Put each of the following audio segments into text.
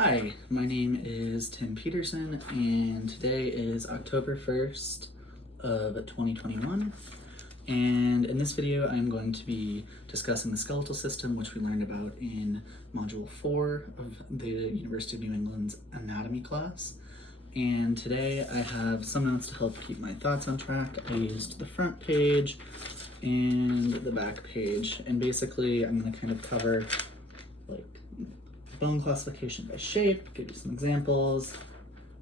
Hi, my name is Tim Peterson, and today is October 1st of 2021. And in this video, I'm going to be discussing the skeletal system, which we learned about in Module 4 of the University of New England's anatomy class. And today I have some notes to help keep my thoughts on track. I used the front page and the back page, and basically I'm going to kind of cover like bone classification by shape, give you some examples,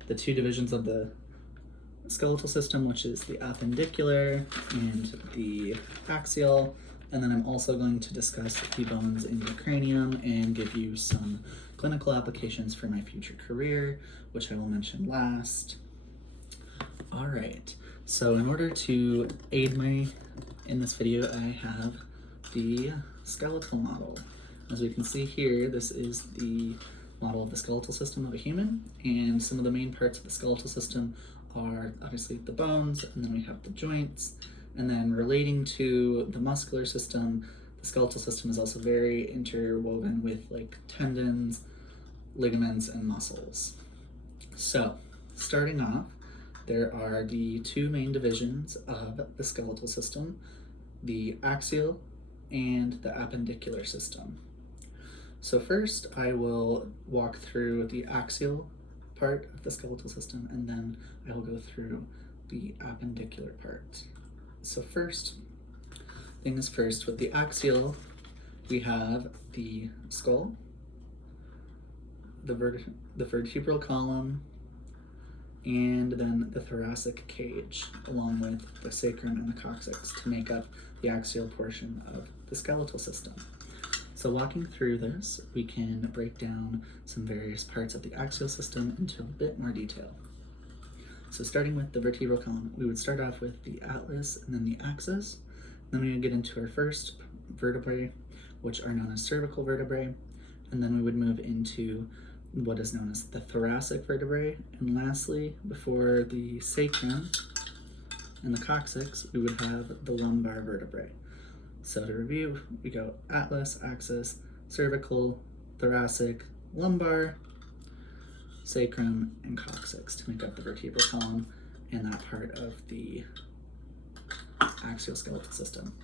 the two divisions of the skeletal system, which is the appendicular and the axial, and then I'm also going to discuss the bones in the cranium and give you some clinical applications for my future career, which I will mention last. All right, so in order to aid me in this video, I have the skeletal model. As we can see here, this is the model of the skeletal system of a human, and some of the main parts of the skeletal system are obviously the bones, and then we have the joints, and then relating to the muscular system, the skeletal system is also very interwoven with like tendons, ligaments, and muscles. So, starting off, there are the two main divisions of the skeletal system, the axial and the appendicular system. So first, I will walk through the axial part of the skeletal system, and then I will go through the appendicular part. So first, things first, with the axial, we have the skull, the vertebral column, and then the thoracic cage, along with the sacrum and the coccyx to make up the axial portion of the skeletal system. So walking through this, we can break down some various parts of the axial system into a bit more detail. So starting with the vertebral column, we would start off with the atlas and then the axis. Then we would get into our first vertebrae, which are known as cervical vertebrae. And then we would move into what is known as the thoracic vertebrae. And lastly, before the sacrum and the coccyx, we would have the lumbar vertebrae. So to review, we go atlas, axis, cervical, thoracic, lumbar, sacrum, and coccyx to make up the vertebral column and that part of the axial skeletal system.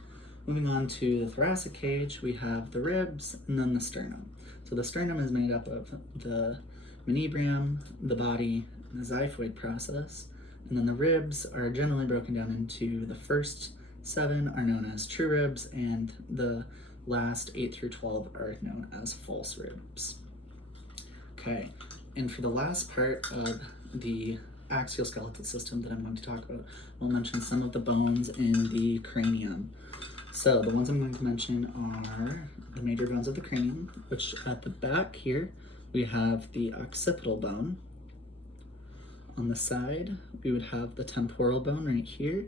Moving on to the thoracic cage, we have the ribs and then the sternum. So the sternum is made up of the manubrium, the body, and the xiphoid process, and then the ribs are generally broken down into the first 7 are known as true ribs, and the last 8 through 12 are known as false ribs. Okay, and for the last part of the axial skeletal system that I'm going to talk about, I'll mention some of the bones in the cranium. So the ones I'm going to mention are the major bones of the cranium, which at the back here, we have the occipital bone. On the side, we would have the temporal bone right here.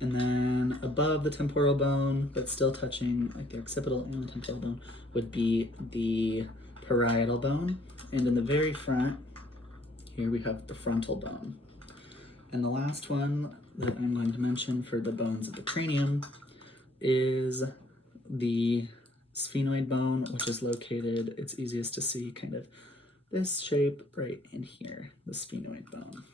And then above the temporal bone, but still touching like the occipital and the temporal bone, would be the parietal bone. And in the very front, here we have the frontal bone. And the last one that I'm going to mention for the bones of the cranium is the sphenoid bone, which is located, it's easiest to see kind of this shape right in here, the sphenoid bone.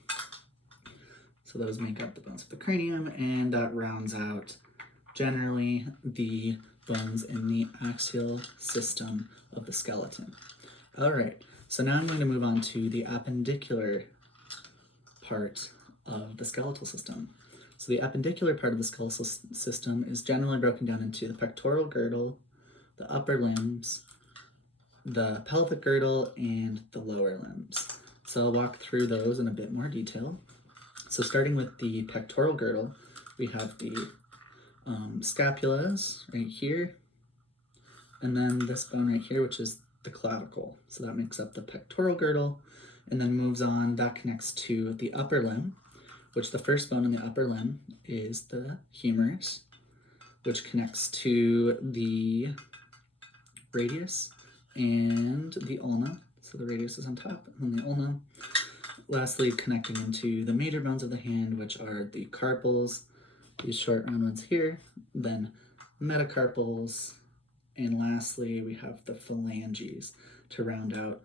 So those make up the bones of the cranium, and that rounds out generally the bones in the axial system of the skeleton. All right, so now I'm going to move on to the appendicular part of the skeletal system. So the appendicular part of the skeletal system is generally broken down into the pectoral girdle, the upper limbs, the pelvic girdle, and the lower limbs. So I'll walk through those in a bit more detail. So starting with the pectoral girdle, we have the scapulas right here, and then this bone right here, which is the clavicle. So that makes up the pectoral girdle, and then moves on, that connects to the upper limb, which the first bone in the upper limb is the humerus, which connects to the radius and the ulna. So the radius is on top, and then the ulna. Lastly, connecting into the major bones of the hand, which are the carpals, these short round ones here, then metacarpals, And lastly, we have the phalanges to round out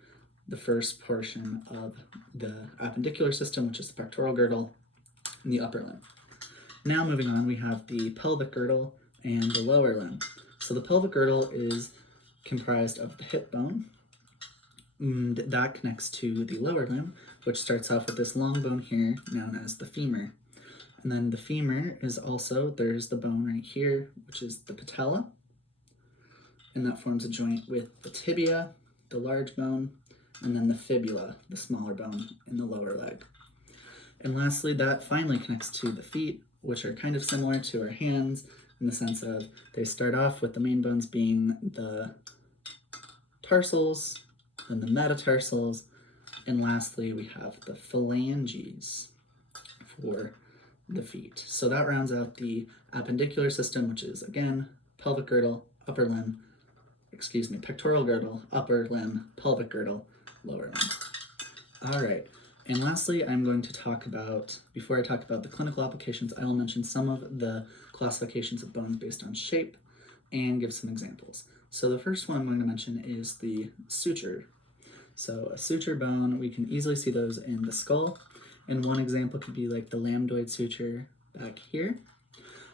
the first portion of the appendicular system, which is the pectoral girdle and the upper limb. Now moving on, we have the pelvic girdle and the lower limb. So the pelvic girdle is comprised of the hip bone, and that connects to the lower limb, which starts off with this long bone here known as the femur. And then the femur is also, there's the bone right here, which is the patella, and that forms a joint with the tibia, the large bone, and then the fibula, the smaller bone in the lower leg. And lastly, that finally connects to the feet, which are kind of similar to our hands in the sense of they start off with the main bones being the tarsals, then the metatarsals, and lastly we have the phalanges for the feet. So that rounds out the appendicular system, which is again pelvic girdle, upper limb, pectoral girdle, upper limb, pelvic girdle, lower limb. All right. And lastly, I'm going to talk about, before I talk about the clinical applications, I will mention some of the classifications of bones based on shape and give some examples. So the first one I'm going to mention is the suture. So a suture bone, we can easily see those in the skull. And one example could be like the lambdoid suture back here.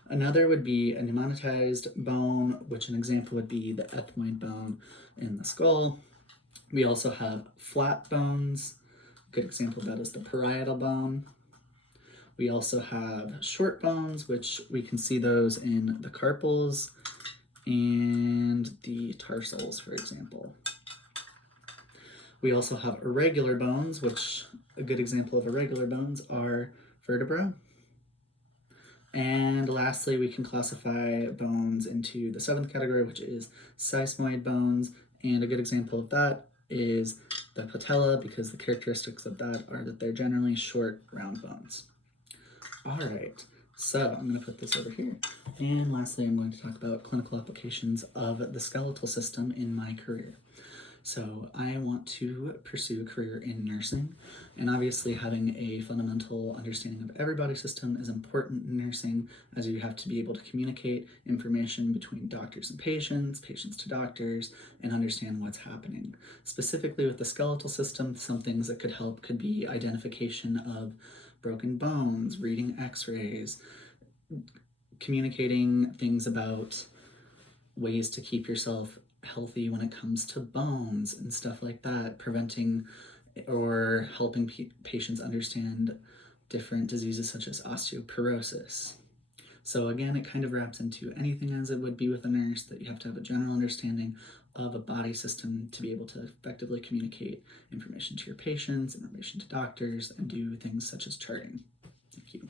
Another would be a pneumatized bone, which an example would be the ethmoid bone in the skull. We also have flat bones. A good example of that is the parietal bone. We also have short bones, which we can see those in the carpals and the tarsals, for example. We also have irregular bones, which a good example of irregular bones are vertebra. And lastly, we can classify bones into the seventh category, which is seismoid bones. And a good example of that is the patella, because the characteristics of that are that they're generally short, round bones. All right, so I'm going to put this over here. And lastly, I'm going to talk about clinical applications of the skeletal system in my career. So I want to pursue a career in nursing, and obviously having a fundamental understanding of every body system is important in nursing, as you have to be able to communicate information between doctors and patients, patients to doctors, and understand what's happening. Specifically with the skeletal system, some things that could help could be identification of broken bones, reading x-rays, communicating things about ways to keep yourself healthy when it comes to bones and stuff like that, preventing or helping patients understand different diseases such as osteoporosis. So again, it kind of wraps into anything as it would be with a nurse, that you have to have a general understanding of a body system to be able to effectively communicate information to your patients, information to doctors, and do things such as charting. Thank you.